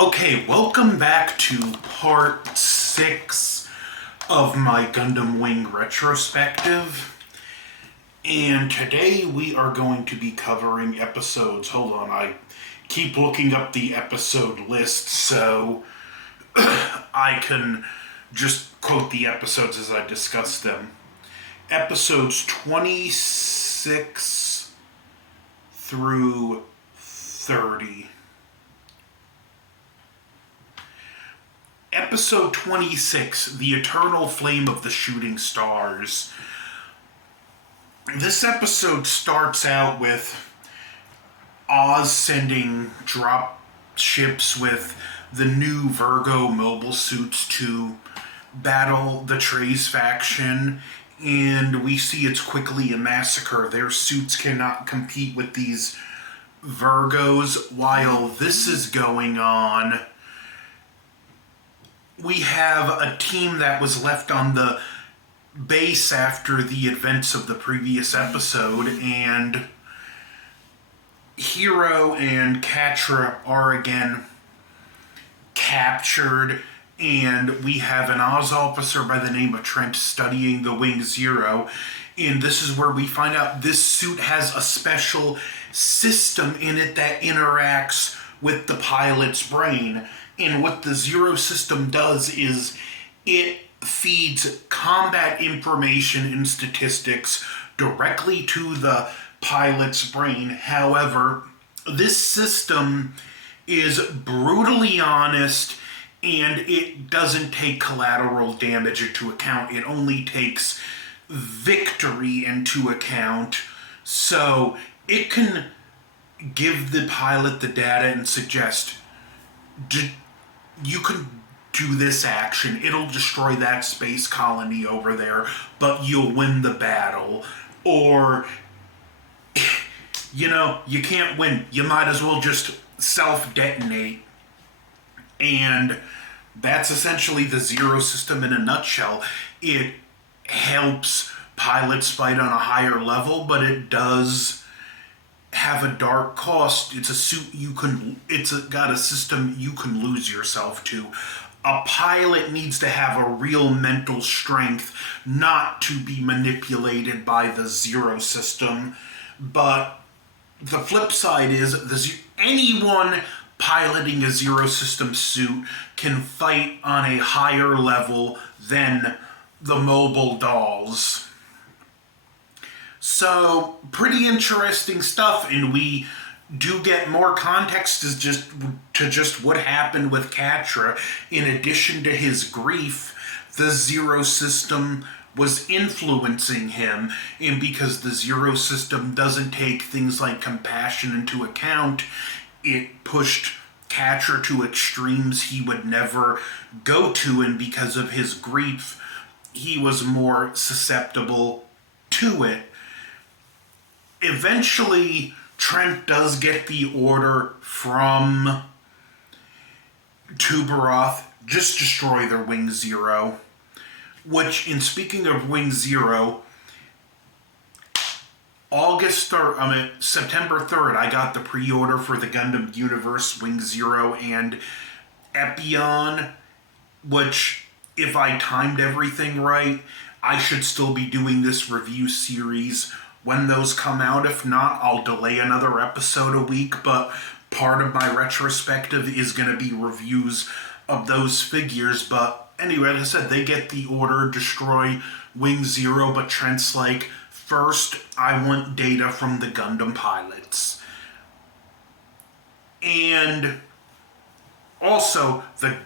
Okay, welcome back to part 6 of my Gundam Wing retrospective. And today we are going to be covering episodes. Hold on, I keep looking up the episode list so I can just quote the episodes as I discuss them. Episodes 26 through 30. Episode 26, The Eternal Flame of the Shooting Stars. This episode starts out with Oz sending drop ships with the new Virgo mobile suits to battle the Trace faction, and we see it's quickly a massacre. Their suits cannot compete with these Virgos. While this is going on, we have a team that was left on the base after the events of the previous episode, and Hero and Catra are again captured, and we have an Oz officer by the name of Trent studying the Wing Zero, and this is where we find out this suit has a special system in it that interacts with the pilot's brain. And what the Zero system does is it feeds combat information and statistics directly to the pilot's brain. However, this system is brutally honest and it doesn't take collateral damage into account. It only takes victory into account. So it can give the pilot the data and suggest, you can do this action, it'll destroy that space colony over there, but you'll win the battle. Or, you can't win, you might as well just self-detonate. And that's essentially the Zero system in a nutshell. It helps pilots fight on a higher level, but it does have a dark cost. It's a suit it's got a system you can lose yourself to. A pilot needs to have a real mental strength not to be manipulated by the Zero system. But the flip side is anyone piloting a Zero system suit can fight on a higher level than the mobile dolls. So, pretty interesting stuff, and we do get more context to just what happened with Catra. In addition to his grief, the Zero system was influencing him, and because the Zero system doesn't take things like compassion into account, it pushed Catra to extremes he would never go to, and because of his grief, he was more susceptible to it. Eventually, Trent does get the order from Tuberoth, just destroy their Wing Zero. Which, in speaking of Wing Zero, September 3rd, I got the pre-order for the Gundam Universe Wing Zero and Epion, which, if I timed everything right, I should still be doing this review series when those come out. If not, I'll delay another episode a week, but part of my retrospective is going to be reviews of those figures. But anyway, like I said, they get the order, destroy Wing Zero, but Trent's like, first, I want data from the Gundam pilots. And also, the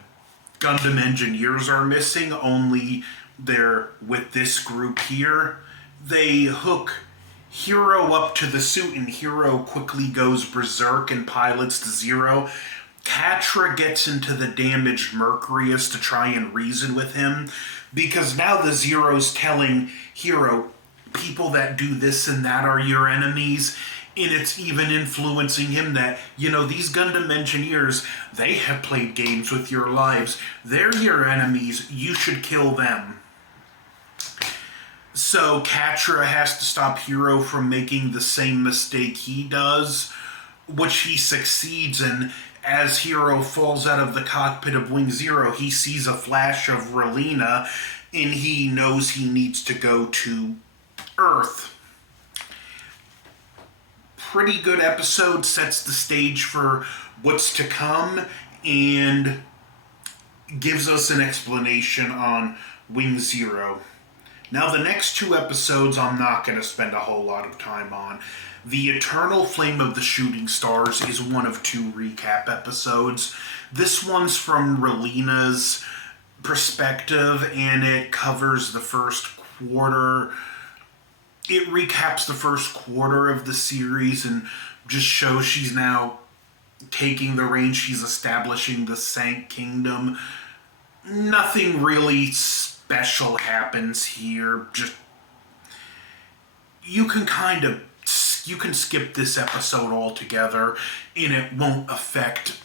Gundam engineers are missing, only they're with this group here. They hook Hero up to the suit, and Hero quickly goes berserk and pilots the Zero. Catra gets into the damaged Mercurius to try and reason with him, because now the Zero's telling Hero, people that do this and that are your enemies, and it's even influencing him that, these Gundam engineers, they have played games with your lives. They're your enemies. You should kill them. So Catra has to stop Hero from making the same mistake he does, which he succeeds in. as Hero falls out of the cockpit of Wing Zero, he sees a flash of Relena, and he knows he needs to go to Earth. Pretty good episode, sets the stage for what's to come, and gives us an explanation on Wing Zero. Now, the next 2 episodes I'm not going to spend a whole lot of time on. The Eternal Flame of the Shooting Stars is one of 2 recap episodes. This one's from Relena's perspective, and it covers the first quarter. It recaps the first quarter of the series and just shows she's now taking the reins. She's establishing the Sank Kingdom. Nothing really special happens here. Just you can skip this episode altogether, and it won't affect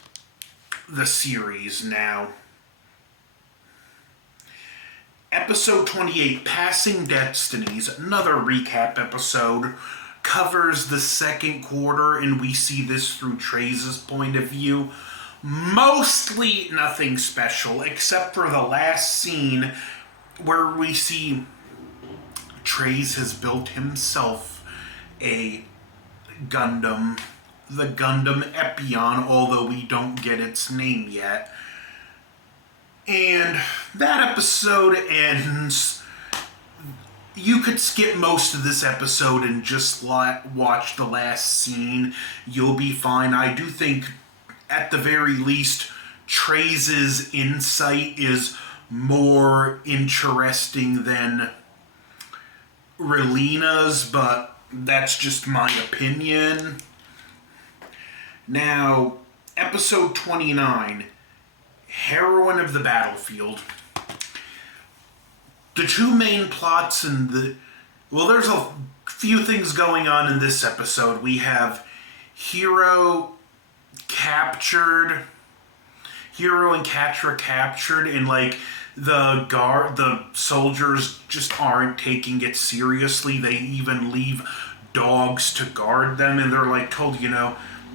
the series now. Episode 28, Passing Destinies, another recap episode, covers the second quarter, and we see this through Treize's point of view. Mostly nothing special, except for the last scene where we see Treize has built himself a Gundam, the Gundam Epion, although we don't get its name yet. And that episode ends. You could skip most of this episode and just watch the last scene. You'll be fine. I do think, at the very least, Treize's insight is more interesting than Relena's, but that's just my opinion. Now, episode 29, Heroine of the Battlefield. The 2 main plots there's a few things going on in this episode. We have Hero and Catra captured, and the soldiers just aren't taking it seriously. They even leave dogs to guard them, and they're told,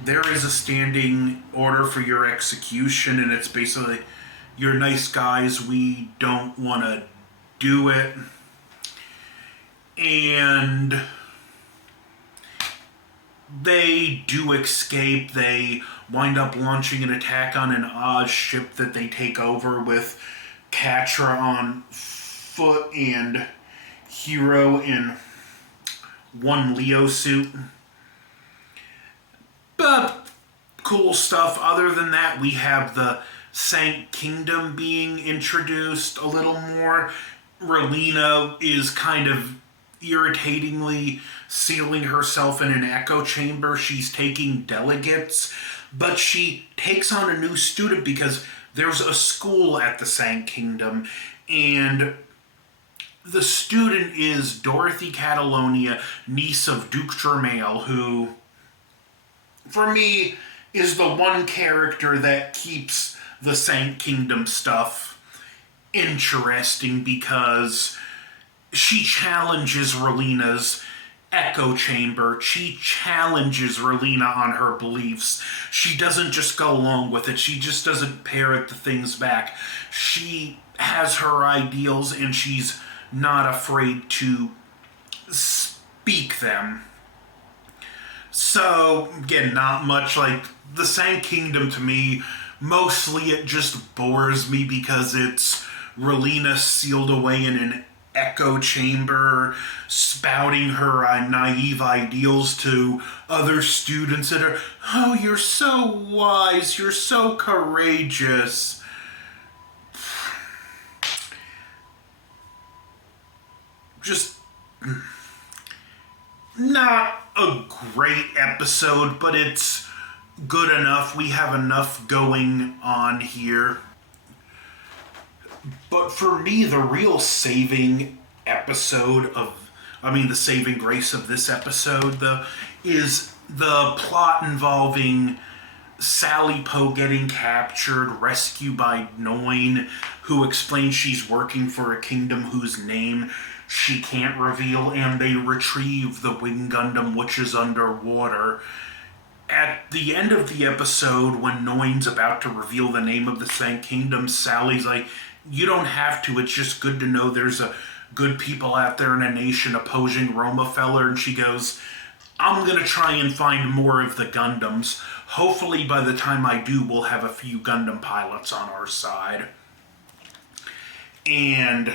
there is a standing order for your execution, and it's basically, you're nice guys, we don't want to do it. And they do escape. They wind up launching an attack on an Oz ship that they take over with Catra on foot and Hero in one Leo suit. But cool stuff. Other than that, we have the Sank Kingdom being introduced a little more. Relena is kind of irritatingly sealing herself in an echo chamber. She's taking delegates, but she takes on a new student because there's a school at the Sank Kingdom, and the student is Dorothy Catalonia, niece of Duke Jermail, who, for me, is the one character that keeps the Sank Kingdom stuff interesting because she challenges Relena's echo chamber. She challenges Relena on her beliefs. She doesn't just go along with it. She just doesn't parrot the things back. She has her ideals, and she's not afraid to speak them. So, again, not much. The Sank Kingdom, to me, mostly it just bores me because it's Relena sealed away in an echo chamber, spouting her naive ideals to other students that are, oh, you're so wise, you're so courageous. Just not a great episode, but it's good enough. We have enough going on here. But for me, the real saving the saving grace of this episode, is the plot involving Sally Poe getting captured, rescued by Noin, who explains she's working for a kingdom whose name she can't reveal, and they retrieve the Wing Gundam, which is underwater. At the end of the episode, when Noin's about to reveal the name of the Sank Kingdom, Sally's like, you don't have to. It's just good to know there's a good people out there in a nation opposing Romefeller. And she goes, I'm going to try and find more of the Gundams. Hopefully, by the time I do, we'll have a few Gundam pilots on our side. And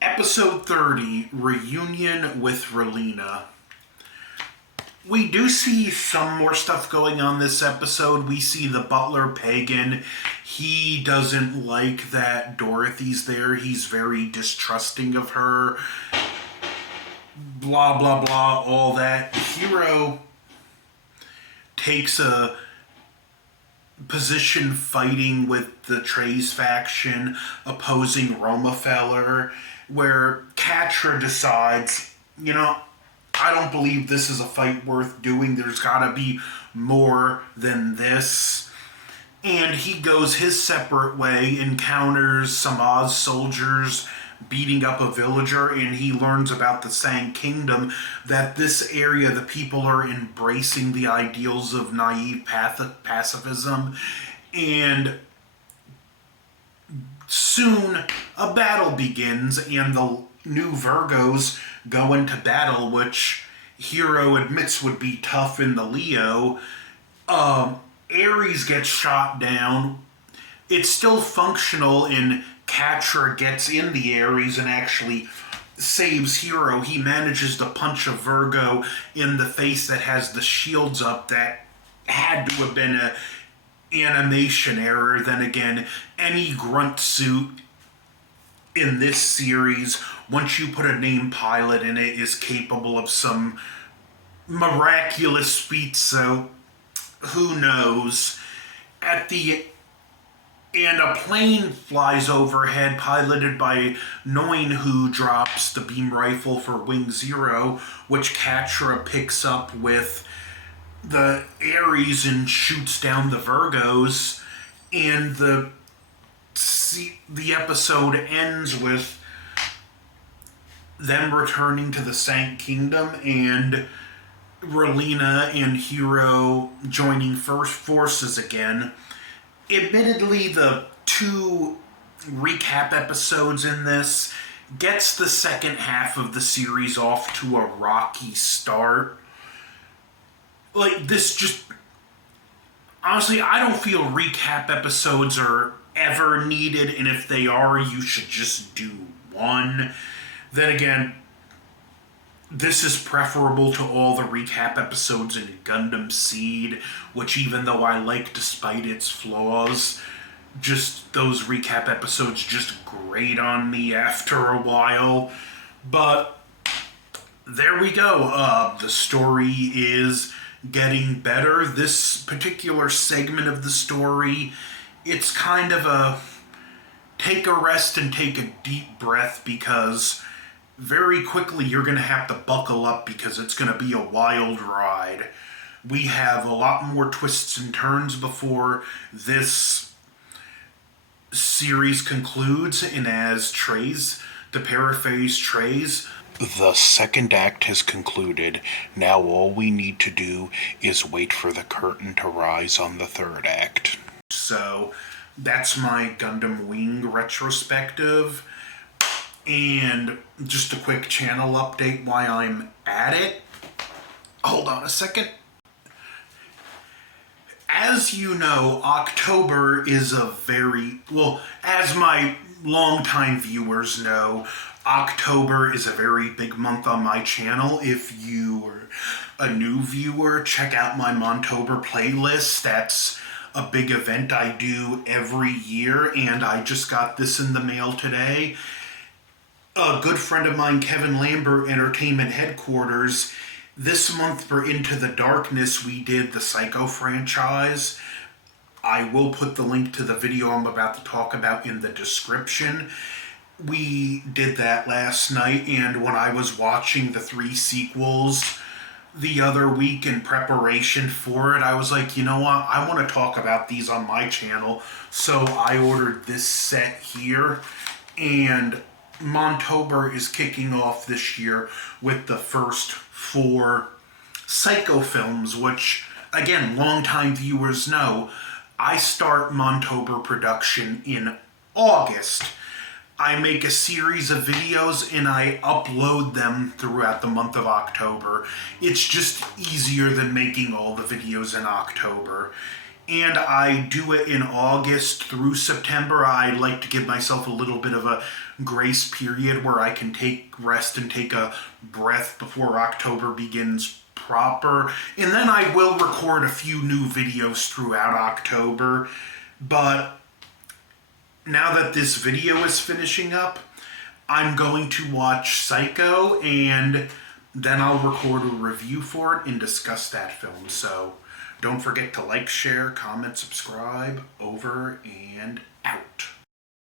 episode 30, Reunion with Relena. We do see some more stuff going on this episode. We see the butler, Pagan. He doesn't like that Dorothy's there. He's very distrusting of her. Blah, blah, blah, all that. Hero takes a position fighting with the Trey's faction, opposing Romefeller, where Catra decides, I don't believe this is a fight worth doing. There's got to be more than this. And he goes his separate way, encounters some Oz soldiers beating up a villager, and he learns about the Sang Kingdom, that this area, the people are embracing the ideals of naive pacifism. And soon a battle begins, and the new Virgos go into battle, which Hero admits would be tough in the Leo. Ares gets shot down. It's still functional, and Catra gets in the Ares and actually saves Hero. He manages to punch a Virgo in the face that has the shields up. That had to have been an animation error. Then again, any grunt suit in this series, once you put a named pilot in it, is capable of some miraculous feats, so who knows. And a plane flies overhead, piloted by Noin, who drops the beam rifle for Wing Zero, which Catra picks up with the Ares and shoots down the Virgos. And the episode ends with them returning to the Sank Kingdom and Relena and Hero joining first forces again. Admittedly, the 2 recap episodes in this gets the second half of the series off to a rocky start. Honestly, I don't feel recap episodes are ever needed, and if they are, you should just do one. Then again, this is preferable to all the recap episodes in Gundam Seed, which, even though I like despite its flaws, just those recap episodes just grate on me after a while. But there we go. The story is getting better. This particular segment of the story, it's kind of a take a rest and take a deep breath, because very quickly you're going to have to buckle up, because it's going to be a wild ride. We have a lot more twists and turns before this series concludes, and to paraphrase Trey's, the second act has concluded. Now all we need to do is wait for the curtain to rise on the third act. So that's my Gundam Wing retrospective. And just a quick channel update while I'm at it. Hold on a second. As you know, October is as my longtime viewers know, October is a very big month on my channel. If you're a new viewer, check out my Montober playlist. That's a big event I do every year, and I just got this in the mail today. A good friend of mine, Kevin Lambert, Entertainment Headquarters, this month for Into the Darkness, we did the Psycho franchise. I will put the link to the video I'm about to talk about in the description. We did that last night, and when I was watching the 3 sequels the other week in preparation for it, I was like, you know what, I want to talk about these on my channel. So I ordered this set here, and Montober is kicking off this year with the first 4 Psycho films, which, again, longtime viewers know, I start Montober production in August. I make a series of videos and I upload them throughout the month of October. It's just easier than making all the videos in October. And I do it in August through September. I like to give myself a little bit of a grace period where I can take rest and take a breath before October begins proper. And then I will record a few new videos throughout October. But now that this video is finishing up, I'm going to watch Psycho, and then I'll record a review for it and discuss that film. So don't forget to like, share, comment, subscribe. Over and out.